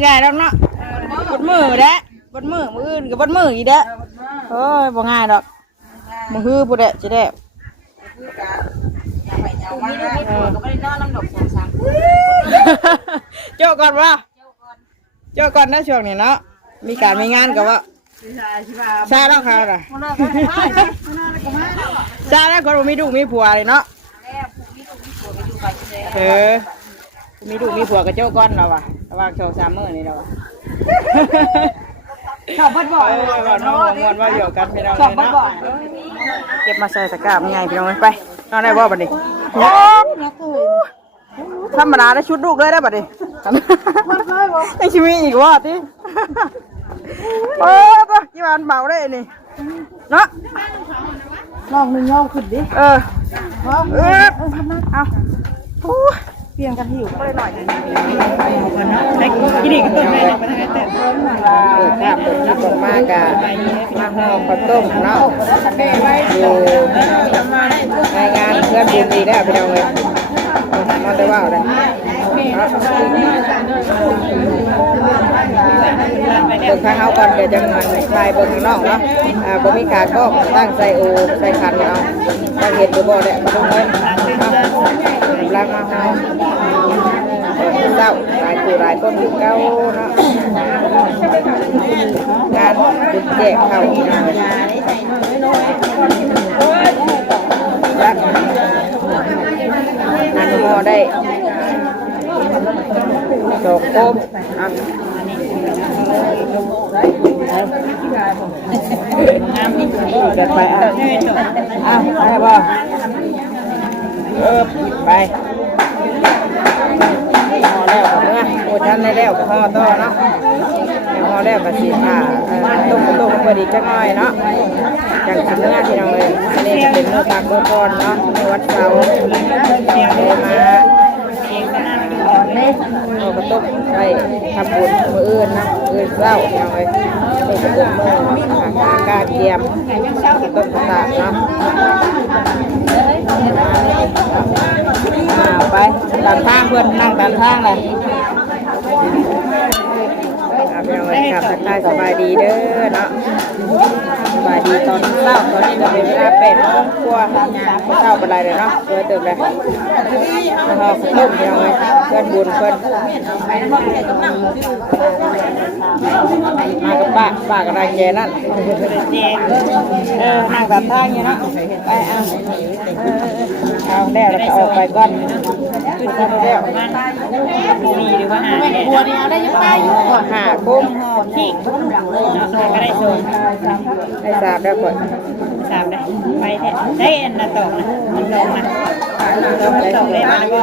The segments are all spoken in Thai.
ใหญ่แล้วเนาะบดมือแด้บดมือมืออื่นกับบดมืออีกแด้โอ้ยบ่ง่ายดอกมือฮือบ่ได้จะได้เจ้าก่อนวะเจ้าก่อนนะช่วงนี้เนาะมีการมีงานกับว่าซาแล้วค่ะล่ะซาแล้วคนมีลูกมีผัวเลยเนาะมีลูกมีผัวกับเจ้าก้อนเราอะระหว่างโชว์3 มื้อนี่เราอะชอบบัดบ่อยน้องมวนว่าอยู่กันพี่น้องเลยเนาะเก็บมาใส่ตะกร้ามันใหญ่พี่น้องไปนอนได้บ่บัดนี้ธรรมดาได้ชุดลูกเลยได้บัดนี้ไอชิมีอีกว่าที่โอ้ปะกี่วันเบาได้นี่เนาะลองมึงย่อขึ้นดิเอาเปลี่ยนกันหิวก็เลยหน่อยเล็กกินอีกต้นเลยนะไปทางนั้นแต่ครับต้นมากะมาห่อข้าวต้มเนาะอยู่ในงานเพื่อนบุญดีได้พี่น้องเลยมาได้ว่าเลยเบิกข้าวก่อนเดี๋ยวจะงานคลายเบิกข้างนอกเนาะบ่มีขาก็ตั้งใส่โอใส่ขันเอาตั้งเห็ดตัวบ่อเนี่ยมาตรงนี้ล้างมาเอาเจ้าหลายผู้หลายคนอยู่เก้าเนาะงานจุดแจกเข้ารักงานหม้อได้ดอกโคมเดินไปไปบ่ไปห่อแล้วกับเมื่อโอ้ท่านได้แล้วกับห่อต่อเนาะห่อแล้วกับสีผ้าต้มพอดีจังหน่อยเนาะอย่างทำเนื้อที่เราเลยนี่เป็นเนื้อตากโบกอนเนาะในวัดเสาเลยมาเอากระตุกไปทำบุญมืออื่นนะอื่นเศร้าอย่างไรเป็นกระตุกมือกาเทียมกระตุกตาเนาะไปตามทางเพื่อนนั่งตามทางเลยอย่างไรครับทักทายสบายดีเด้อเนาะสบายดีตอนเช้าตอนนี้จะเป็นเวลา8 โมงกว่าเช้าเป็นไรเลยเนาะเจอเติมเลยแล้วก็ต้มอย่างไรเพื่อนบุญเพื่อนมากับป้ากับนายแกนั่นนั่งตามทางอยู่เนาะไปเอาแล้วแล้วก็ออกไปก่อนคือทำแล้วมีหรือว่าบัวเนี่ยได้ยังไงอยู่หาคุ้มที่ก็ได้โซนได้3แล้วก่อน3ได้ไปได้อันน่ะตอกนะมันลงนะตอกได้มาแล้วก็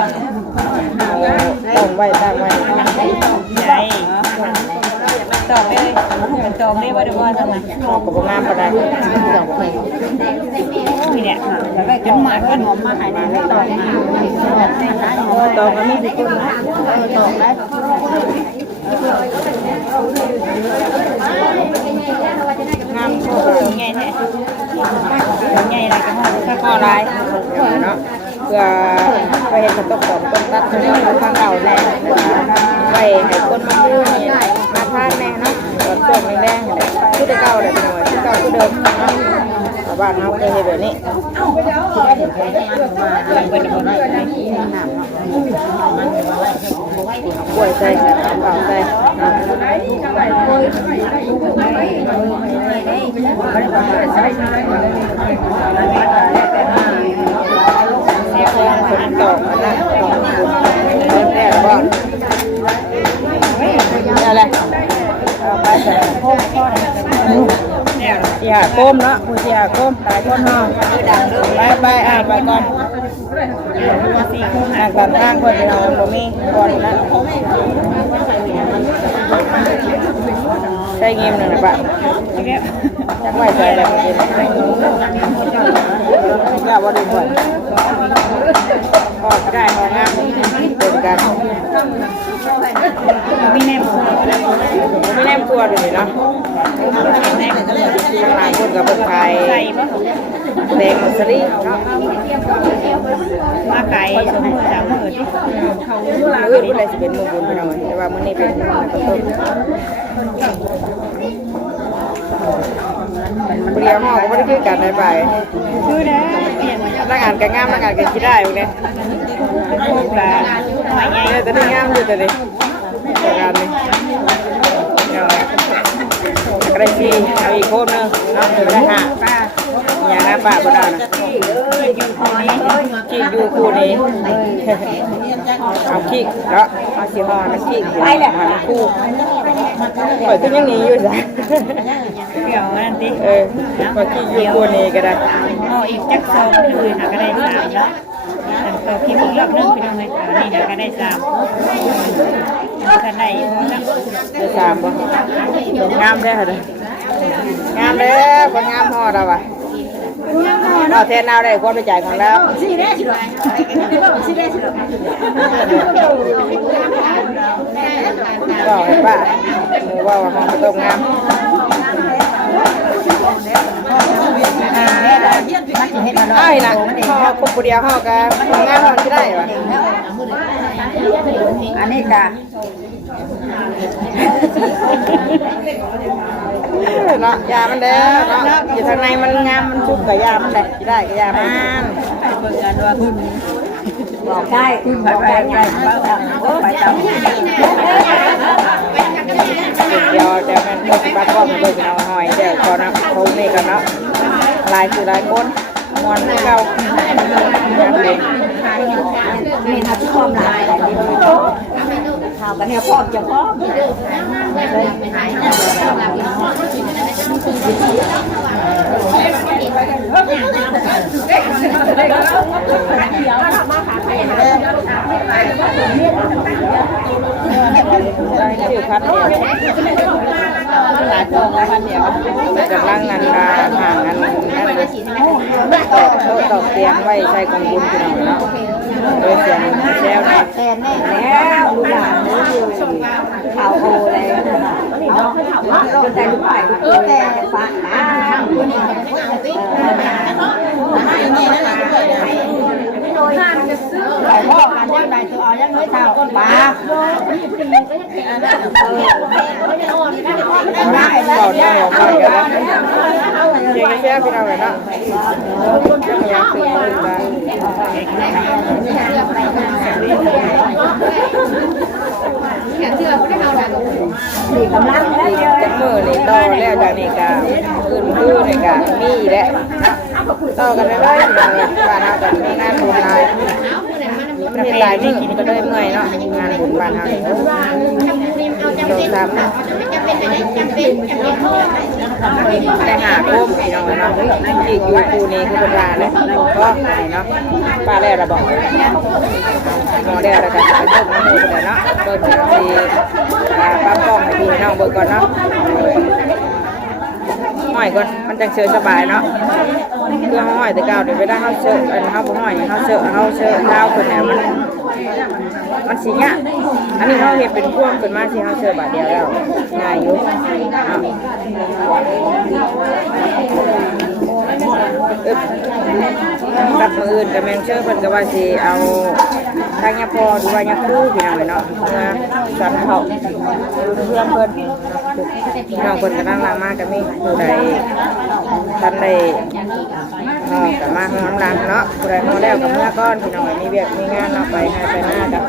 ต้องไว้ตั้งไว้ใช่ตอกได้เลยมันตอกได้ว่าเดี๋ยวว่าทำไมตอกกับงามก็ได้ตอกเลยนี่เนี่ยจังหวะก็หอมมาหายได้ตอกมาตอกมันมีสิคุณนะตอกได้งามโคตรไงแท้ไงอะไรกันถ้าข้อร้ายเนาะเพื่อไปเห็นสต๊อกของต้นตัดเนาะข้างเก่าแน่ไปให้คนมาซื้อมาทานแน่เนาะต้นแดงๆคือเก่าเลยหน่อยเก่าคือเดิมบ้านเราเคยเห็นแบบนี้กล้วยใส่เปล่าใส่คนตอกนะแน่ก่อนอะไรไปใส่ที่หาโคมเนาะผู้ที่หาโคมตายคนห้องไปไปก่อนนั่งกันทางคนที่นอนตรงนี้ก่อนนะใช้เงินหนึ่งนะปะจะไม่ใส่อะไรกินก็ว่าดีกว่าพอได้พองามเป็นกันไม่แนมตัวเลยเนาะหลายคนกับคนไทย แดงมัสลีเนาะ มาไก่สมมือ3 มื้อที่ มื้ออื่นอะไรสิเป็นมื้อบุญพี่น้องแต่ว่ามื้อนี้เป็นมื้อต้นเรียวห่อก็ไม่ได้คือกันในไป คือนะ นักอ่านกันงามนักอ่านกันคิดได้อยู่เนี่ย พูดแบบหอยใหญ่ แต่นี่งามอยู่แต่นี่แต่งานนี่กระชีเอาอีกคนนึงเนาะได้ห้าอย่างนั้นป้าบ่ได้นะขี้อยู่คู่นี้เอาขี้แล้วเอาสีห่อมันขี้ไปแหละมันคู่ข่อยก็ยังหนีอยู่จ้ะ เดี๋ยวนั่นดิ ข่อยขี้อยู่คู่นี้ก็ได้ เอาอีกจักซองคือหาก็ได้3แล้วต่อคิดอีกรอบนึงพี่น้องเลยนี่หาก็ได้3ท่านได้นะ ได้สามบ่งามได้อค่ะงามแล้วคนงามห่อเราอ่ะเราแทนเอาได้ความไปจ่ายของแล้วก็ให้ป้าว่าห่อต้มงามไอ้หลังห่อครบเดียวห่อกันงามห่อที่ได้ปะอันนี้จ้ะเนาะยามันเด้อเนาะอยู่ทางในมันงามมันชุบกับยามันได้ได้กับยามันเบิ่งกันว่าคุณ บอกได้ไปเดี๋ยวจะมันก็สิบ้าก็มาเบิ่งเอาหอยเดี๋ยวก่อนนะโคงนี่กันเนาะลายคือลายก้นมวนเก่ามีทับความหลายแต่นี่ข่าวกันเนี่ยพร้อมจะพร้อมชื่อพัดเดียวหลายทองพัดเดียวกำลังงานห่างกันตอกโต๊ะตอกเตียงไว้ใช้กองบุญพี่น้องเนาะโดยเสียงแซวนะ แทนแน่แล้วลูกหลานนี่อยู่ข่าวโอเลยนะคะน้องเขาถามว่าจนใจลูกไปแต่ฟ้าน้ำแต่พ่อกันยังได้ตัวยังน้อยเท่าก้นปลาได้เราได้ออกไปกันแล้วยังแซวพี่น้องเลยเนาะยังตื่นตื่นกันกำลังแล้วเยอะ จังมือนี่ต่อแล้วจากนี้ก็อื่นพื้นนี่ก็มีแหละต่อกันได้เลยบ้านเราก็มีงานบุญหลายมันเห็นหลายนี่ก็เลยเมื่อยเนาะงานบุญบ้านเราโดนซ้ำแต่หาโคมพี่น้องเนาะอีกอยู่คูนี้คือเป็นลาเลยก็เนาะป้าแล้วเราบอกมอแล้วเราก็จะเบิ่งน้ำมูกเลยเนาะเบิ่งทีปั๊มกล้องให้พี่น้องเบิ่งก่อนเนาะห้อยก่อนมันจังเชื่อสบายเนาะเพื่อห้อยแต่เก่าเดี๋ยวไปได้เขาเชื่อเขาบ่ห้อยเขาเชื่อเท้าคนไหนมันสีเงี้ยอันนี้เขาเห็นเป็นพ่วงเป็นมาที่เขาเชื่อบาทเดียวแล้วง่ายอยู่กับมืออื่นกับแมงเชื่อเพิ่นก็ว่าสิเอาทางยาพอหรือว่ายาคู่พี่น้องเนาะเมื่อสันเขาเพื่อนเพิ่นพี่น้องคนกำลังลามากกับมีผู้ใดท่านใดห่อกับมาห่อน้ำรังเนาะผู้ใดห่อแล้วกับเมื่อก้อนพี่น้องมีเวียกมีงานเนาะไปให้ไปหน้ากับ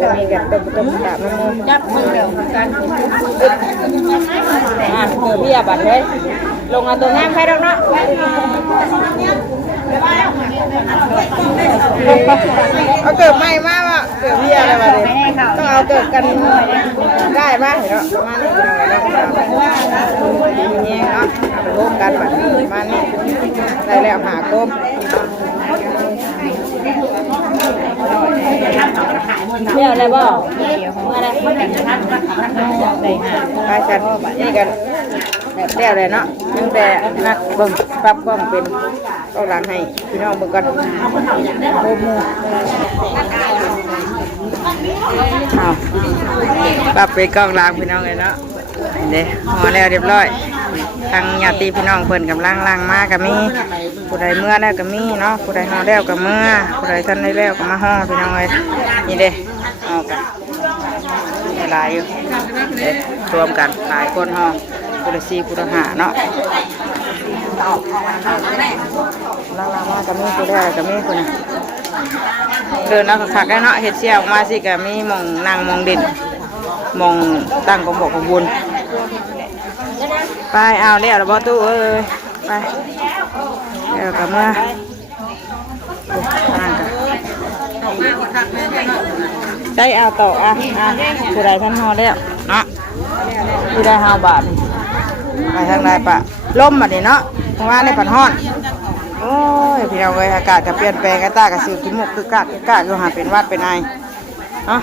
แล้วมีกันต้มตามันจับมือเดียวกันเบี้ยบัตรเลยลงเอาตัวงามใครแล้วเนาะเอาเกิดใหม่มากว่ะเกิดเบี้ยอะไรมาเลยต้องเอาเกิดกันได้ไหมเนาะประมาณนี้เนาะอย่างเงี้ยเนาะเอาไปร่วมกันแบบประมาณนี้ได้แล้วหากบเบี้ยอะไรบ่อะไรไปกันนี่กันเบี้ยอะไรเนาะตั้งแต่นักเบิ่งปรับกล้องเป็นกล้องหลังให้พี่น้องเบิ่งกันโอ้โหปรับเป็นกล้องหลังพี่น้องเลยเนาะ เด้ห่อแล้วเรียบร้อยทางญาติพี่น้องเพิ่นกำลังล้างมาก็มีผู้ใดเมื่อแล้วก็มีเนาะผู้ใดห่อแล้วก็เมื่อผู้ใดทันได้แล้วก็มาห่อพี่น้องเลยนี่เด้ห่อกันหลายอยู่เด้รวมกันหลายคนห่อผู้ละ4ผู้ละ5เนาะล้างมาก็มีผู้ใดก็มีผู้น่ะเดินเอาคักๆได้เนาะเฮ็ดเสี่ยวออกมาสิก็มีหม่องนั่งหม่องเด่นหม่องตั้งกองบอกของบุญไปเอาเรียกแล้วบ่ตู้เอ้ยไปเดี๋ยวกลับมานั่งกันได้เอาต่อผู้ใดท่านฮอแล้วเนาะผู้ใด5 บาทไปทางใดปะล่มบัดนี้เนาะเพราะว่าในผันฮ้อนโอ้ยพี่น้องเอ้ยอากาศก็เปลี่ยนแปลงกันตาก็สิกินหมกคือกากอยู่หาเป็นวัดเป็นไอเนาะ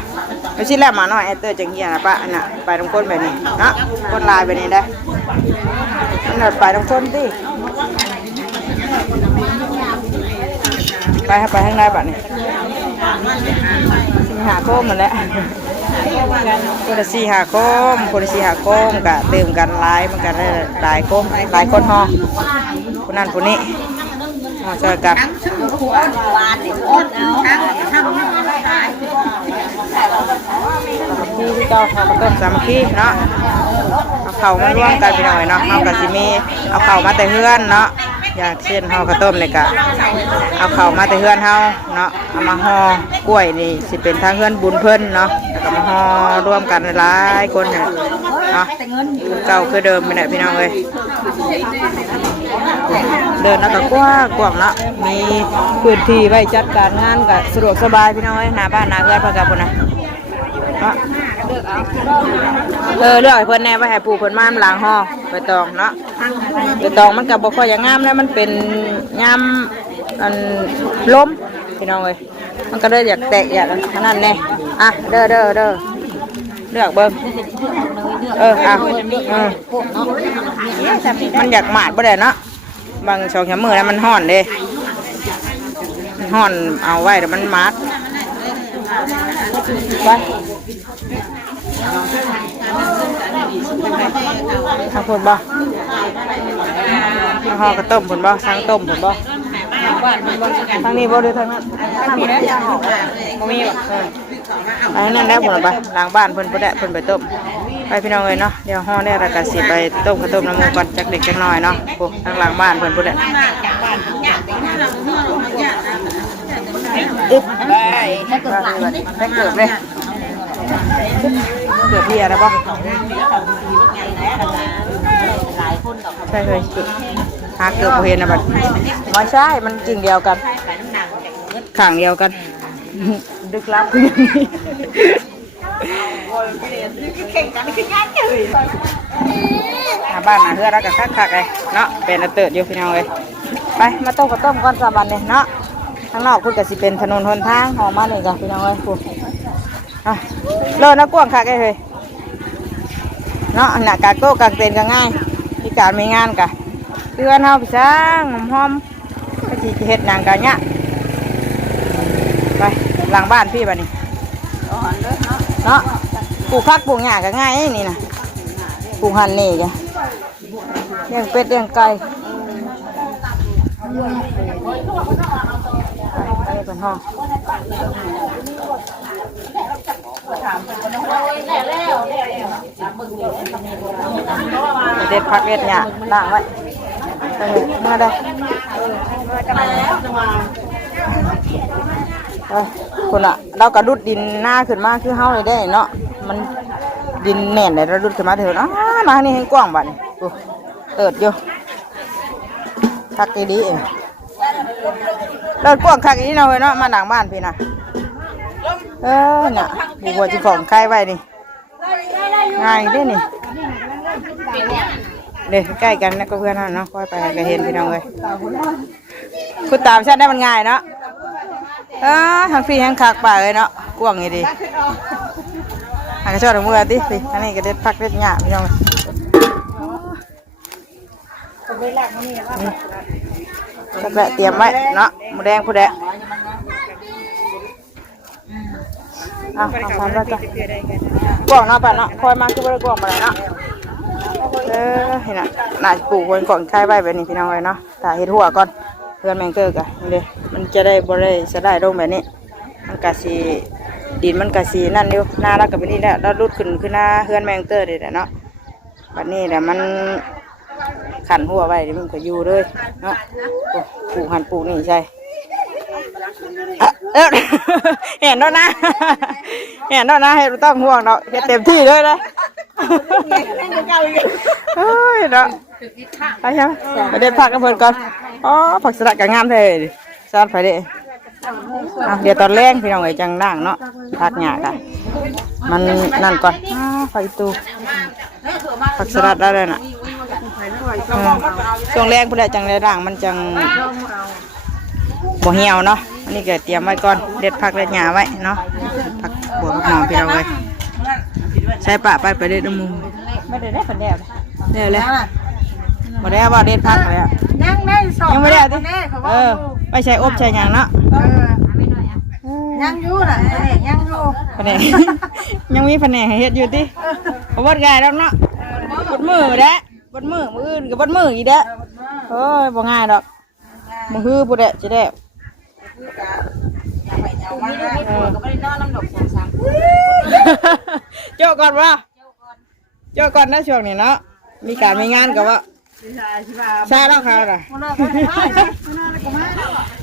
ไปชิ้นแรกมาหน่อยไอเตอร์จังเฮียนะปะอันน่ะไปตรงก้นแบบนี้เนาะก้นลายแบบนี้ได้อันนั้นไปตรงก้นดิไปทางใดแบบนี้4 5 โคมมันแหละคนละ4 5 โคมคนละ4 5 โคมกะเติมกันลายมันกันได้หลายโคมหลายคนห่อคนนั้นคนนี้ห่อช่วยกันที่เจ้าเขาก็ต้มสามัคคีเนาะเอาเข่ามาร่วมกันไปหน่อยเนาะเอากะสิมีเอาเข่ามาแต่เฮือนเนาะอย่างเช่นห่อกระต้มเลยกะเอาเข่ามาแต่เฮือนเฮาเนาะเอามาห่อกล้วยนี่สิเป็นทางเฮือนบุญเพิ่นเนาะแล้วก็มาห่อร่วมกันหลายคนเนี่ยเนาะเก่าคือเดิมไปไหนพี่น้องเลยเดินแล้วก็กว้างเนาะมีพื้นที่ไว้จัดการงานก็สะดวกสบายพี่น้องเลยหน้าบ้านหน้าเรือนพอกับพุ่นนะเนาะเลือกให้เพิ่นแน่ไว้ให้ปู่เพิ่นมาหลังห่อใบตองเนาะใบตองมันก็บ่ค่อยอย่างงามแล้วมันเป็นงามอันล้มพี่น้องเอ้ยมันก็เลยอยากแตกอยากขนาดแน่อ่ะเด้อเลือกเบิ่งมันอยากหมาดบ่ได้เนาะบางช่องแขมือแล้วมันห่อนเด้มันห่อนเอาไว้แต่มันมัดไปทางผลบ่ทางห่อกระต้มผลบ่ทางต้มผลบ่ทางนี้บ่หรือทางนั้นบ่มีบ่ไปนั่นแล้วผลบ่ล้างบ้านเพิ่นบ่ได้เพิ่นไปต้มไปพี่น้องเอ้ยเนาะเดี๋ยวห่อได้แล้วก็สิไปต้มกระต้มน้ำมันก่อนจักเล็กจักน้อยเนาะโอ้ทางล้างบ้านเพิ่นบ่ได้ไปเกิดเลยเกิดเบียร์นะบ่ใช่เลยหาเกิดโบเห็นนะบัดไม่ใช่มันจริงเดียวกันข่างเดียวกันดึกลับบ้านมาเฮือแล้วก็คักๆเลยเนาะเป็นเติร์ดอยู่พี่น้องเลยไปมาต้มกับต้มก่อน3 วันเลยเนาะข้างนอกคุณก็สิเป็นถนนหนทางหอมมาเลยจ้ะพี่น้องเลยคุณเลิศนะกว้างคักเลยเนาะหน้ากากโต้กางเต็นก็ง่ายมีการมีงานกะเตือนเฮาไปช้างหอมๆก็สิเฮ็ดหนังกันเนี่ยไปหลังบ้านพี่บ้านนี้เนาะปลูกผักปลูกหญ้าก็ง่ายนี่นะปลูกหั่นนี่จ้ะเลี้ยงเป็ดเลี้ยงไก่ไปเป็นห้องเด็ดผักเด็ดหญ้าล้างไว้เมื่อใดคนละเรากระดุดดินหน้าขึ้นมาคือเฮาเลยได้เนาะมันดินแน่นเลยเราดุดขึ้นมาเถอะนะมานี่ให้กว้างบ้านนี่เติดอยู่คักดีเองเลิศกว้างคักนี้เราเลยเนาะมาหลังบ้านพี่นะน่ะบุบัวจีของใกล้ไว้นี่ง่ายด้วยนี่เดี๋ยวใกล้กันนะก็เพื่อนเนาะค่อยไปก็เห็นพี่น้องเลยคุณตามชัดได้มันง่ายเนาะทางฟรีทางคักป่าเลยเนาะกว้างอย่างดีหากระชอบถึงมือดิสิอันนี้ก็เด็ดพักเด็ดหยาพี่น้องสักแหละเตรียมไว้เนาะหมูแดงผู้แดงเอาทำแล้วจ้ะกว้างเนาะป่ะเนาะคอยมาคือไม่ได้กว้างมาเลยเนาะ เห็นน่ะน่าจะปลูกไว้ก่อนคายไว้แบบนี้พี่น้องเลยเนาะถ้าเฮ็ดหัวก่อนเพื่อนแมงเกอร์กะนี่เด้มันจะได้บ่ได้สะได้ลงแบบนี้มันกะสิดินมันกะสินั่นอยู่หน้าแล้วก็เป็นนี่แหละแล้วรุดขึ้นหน้าเพื่อนแมงเกอร์นี่แหละเนาะบัดนี้แหละมันขันหัวไว้เดี๋ยวมันก็อยู่เลยเนาะปลูกหันปลูกนี่ใช่เห็นแล้วนะเห็นแล้วนะให้เราต้องห่วงเนาะเต็มที่เลยนะเฮ้ยเนาะไปใช่ไหมไปเด็ดผักกันเพิ่นก่อนอ๋อผักสลัดกับงามเลยสลัดไปดิเดี๋ยวตอนแรกพี่น้องเอ๋ยจังด่างเนาะผักหยากันมันนั่นก่อนไฟตูผักสลัดได้เลยน่ะช่วงแรกพุ่นแหละจังได้ด่างมันจังบ่เหี่ยวเนาะอันนี้ก็เตรียมไว้ก่อนเด็ดผักเด็ดหญ้าไว้เนาะผักบัวผักหอมพี่น้องเอ้ยใช้ปะไปเด็ดมุมไม่ได้ผลแดดเดี๋ยวเลยบ่ได้ว่าเด็ดผักเลยยังไม่ได้ดิไปใช้อบใช้หยังเนาะยังอยู่น่ะยังอยู่แผนกยังมีแผนกให้เฮ็ดอยู่ติบ่บดง่ายดอกเนาะบดมือเด้บดมือมื้ออื่นก็บดมืออีกเด้โอ้ยบ่ง่ายดอกมื้อฮือผู้ใดสิได้โจ้ก่อนวะโจ้ก่อนนะช่วงนี้เนาะมีการมีงานกับว่าซาแล้วค่ะน่ะ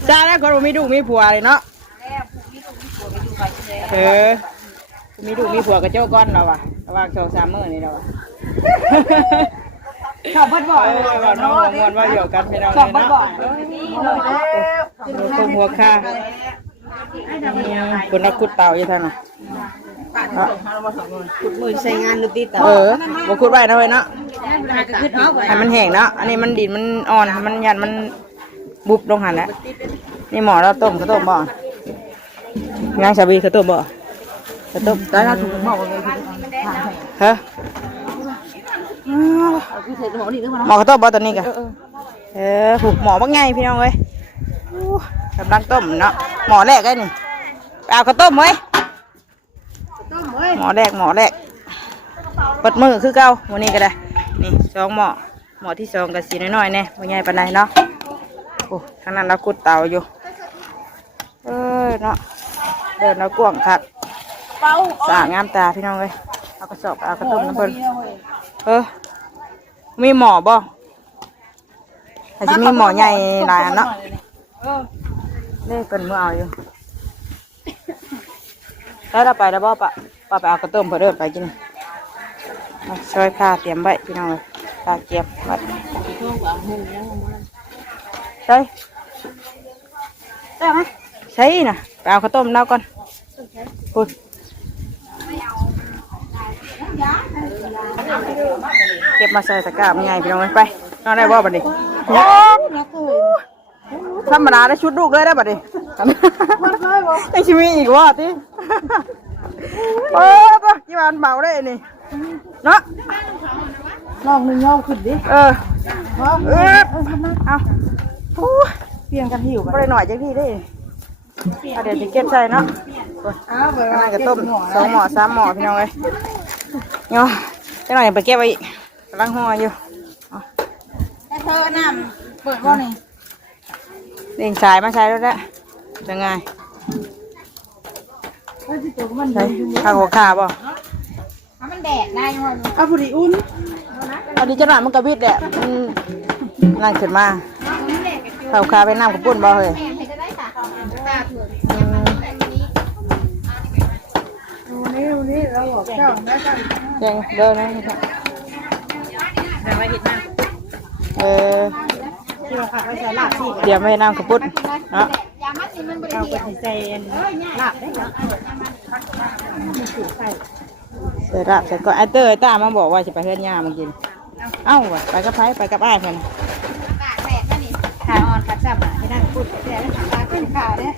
ซาแล้วคนมีลูกมีผัวเลยเนาะมีลูกมีผัวกับโจ้ก่อนเราวะระหว่าง2-3 มื้อนี่เราวะชอบพัดบ่อยว่าน้องมวนว่าอยู่กันไม่ได้เลยเนาะคงหัวค่าคุณนักขุดเต่าอยู่ทางน่ะขุดมือใช้งานหรือตีเต่าบ่ขุดไว้นะเว้ยเนาะให้มันแห้งเนาะอันนี้มันดินมันอ่อนมันยันมันบุบลงหันแล้วนี่หมอเราต้มข้าวต้มบ่งานชาบีข้าวต้มบ่ข้าวต้มได้แล้วถูกหม้อเลยฮะหมอข้าวต้มบ่ตอนนี้กันผูกหมอบ้างไงพี่น้องเอ้ยกำลังต้มเนาะหมอแรกไอ้นี่เอาข้าวต้มไว้หมอแรกเปิดมือคือเก่าวันนี้ก็ได้นี่2 หมอที่2กับสีน้อยๆเนี่ยไม่ใหญ่ปานใดเนาะโอ้ทางนั้นเราขุดเต่าอยู่เนาะเดินเรากวางคักสะอาดงามตาพี่น้องเอ้ยเอากระสอบเอากระต้มน้ำเพิ่นมีหมอบ่อาจจะมีหมอใหญ่หลายอันเนาะนี่เป็นมือเอาอยู่แล้วเราไปแล้วบ่ปะไปเอากระต้มเพื่อเดินไปกินช่วยผ้าเตรียมไว้พี่น้องเลยผ้าเก็บไว้ใช่ไหมใช่น่ะไปเอาข้าวต้มเน่าก่อนพูดเก็บมาใส่ตะกร้ามันใหญ่พี่น้องไปนอนได้บ่บัดนี้ธรรมดาได้ชุดลูกเลยได้บัดนี้ไอชิมีอีกว่าที่ป่ะกี่วันเบาได้นี่เนาะลองนึงย่อขึ้นดิเอาเปลี่ยนกันหิวกันไปหน่อยจังที่ได้เดี๋ยวจะเก็บใส่เนาะอะไรก็ต้ม2 หม้อ3 หม้อพี่น้องเลยเนาะจะหน่อยไปเก็บไว้กำลังห่ออยู่เธอน้ำเปิดบ่นี่เล่งสายมาใช้แล้วแหละจะไงใช่ข้าวหัวขาบ่มันแดดได้ยังเอาผู้ดีอุ่นเอาดีจะหน่อยมันกระบิดแดดนั่งขึ้นมาข้าวขาไปน้ำกับปุ้นบ่เฮ้ยนี่เราบอกเจ้าได้กันยังเดินนะนี่ค่ะเดี๋ยวไม่เห็นนะเดี๋ยวไม่น้ำกับปุ้นเนาะเอาไปใส่ลาบได้เนาะใส่ลาบใส่ก็ไอเตอร์ไอต้ามาบอกว่าจะไปเฮือนย่ามากินเอ้าไปกับไผ่ไปกับอ้ายเพื่อนขาอ่อนขาจับให้นั่งปุ้นแต่แล้วขาขึ้นขาเนี่ย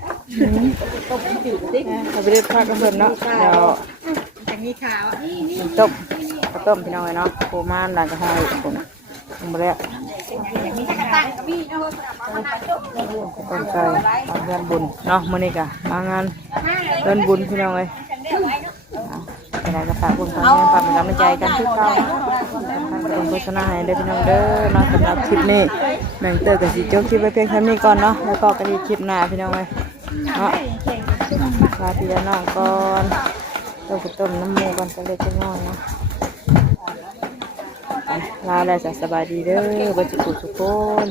ต้มจืดดิเราไปเรียกพระกันเพื่อนเนาะเดี๋ยวจะมีขาวต้มพี่น้องเลยเนาะโคม่านหลังกระหอยคนมาแล้วต้นไทรงานบุญเนาะมื้อนี้กะมางานเดินบุญพี่น้องเลยไปไหนก็ฝากบุญฝากเงินฝากเป็นกำลังใจกันทุกครั้ง งโฆษณาให้ได้พี่น้องเด้อเนาะสำหรับคลิปนี้แม่งเตอร์กับสีจบคลิปไว้เพียงเท่านี้ก่อนเนาะแล้วก็กันอีกคลิปหน้าพี่น้องเลยเนาะลาพี่ละน้องก่อนต้มกับต้มน้ำมูก่อนก็เลยจะนอนเนาะลาแล้วจะสบายดีเด้อบัจิกุทุกคน